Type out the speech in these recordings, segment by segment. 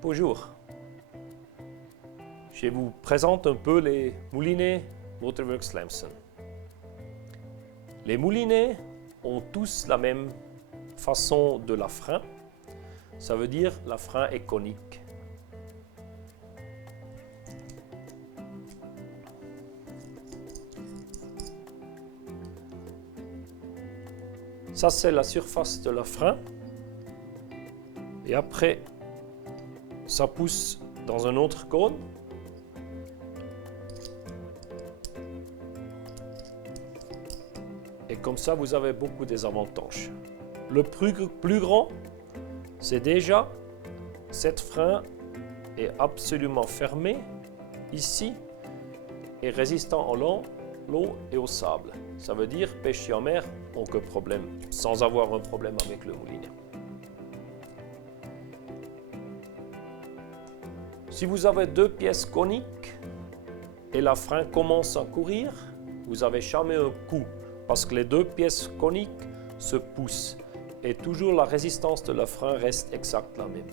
Bonjour. Je vous présente un peu les moulinets Waterworks Lamson. Les moulinets ont tous la même façon de la frein. Ça veut dire la frein est conique. Ça, c'est la surface de la frein. Et après, ça pousse dans un autre cône. Et comme ça, vous avez beaucoup des avantages. Le plus grand, c'est déjà, cette frein est absolument fermée ici et résistant à l'eau et au sable. Ça veut dire pêcher en mer, aucun problème, sans avoir un problème avec le moulinet. Si vous avez deux pièces coniques et la frein commence à courir, vous n'avez jamais un coup parce que les deux pièces coniques se poussent et toujours la résistance de la frein reste exacte la même.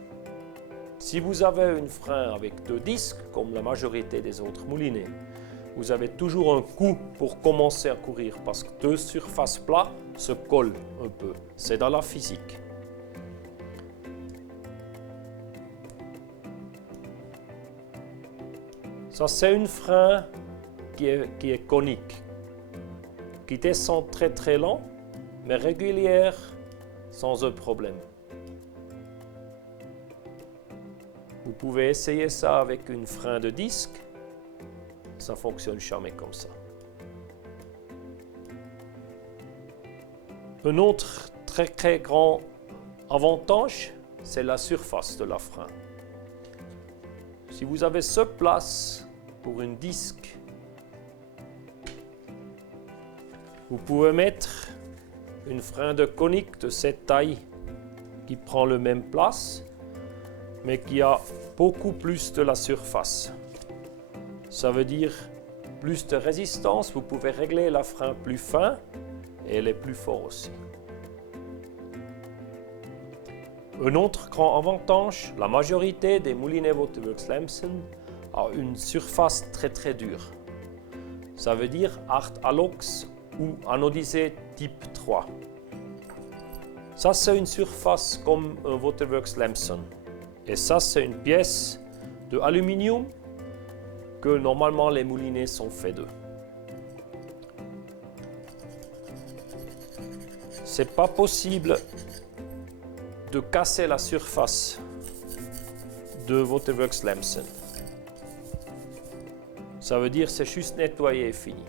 Si vous avez une frein avec deux disques, comme la majorité des autres moulinets, vous avez toujours un coup pour commencer à courir parce que deux surfaces plates se collent un peu. C'est dans la physique. Ça, c'est une frein qui est conique, qui descend très très lent, mais régulière, sans un problème. Vous pouvez essayer ça avec une frein de disque. Ça ne fonctionne jamais comme ça. Un autre très très grand avantage, c'est la surface de la frein. Si vous avez ce place pour une disque, vous pouvez mettre une frein de conique de cette taille qui prend le même place, mais qui a beaucoup plus de la surface. Ça veut dire plus de résistance, vous pouvez régler la frein plus fin et elle est plus forte aussi. Un autre grand avantage, la majorité des moulinets Waterworks Lamson a une surface très très dure. Ça veut dire Art Alox ou anodisé type 3. Ça, c'est une surface comme un Waterworks Lamson. Et ça, c'est une pièce de aluminium que normalement les moulinets sont faits d'eux. C'est pas possible de casser la surface de Waterworks Lamson. Ça veut dire c'est juste nettoyer et fini.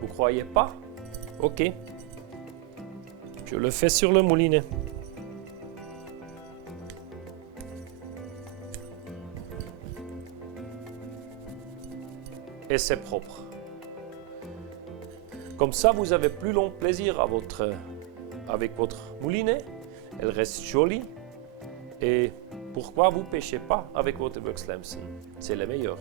Vous croyez pas? Ok. Je le fais sur le moulinet. Et c'est propre. Comme ça, vous avez plus long plaisir avec votre moulinet. Elle reste jolie. Et pourquoi vous ne pêchez pas avec Waterworks Lamson? C'est le meilleur.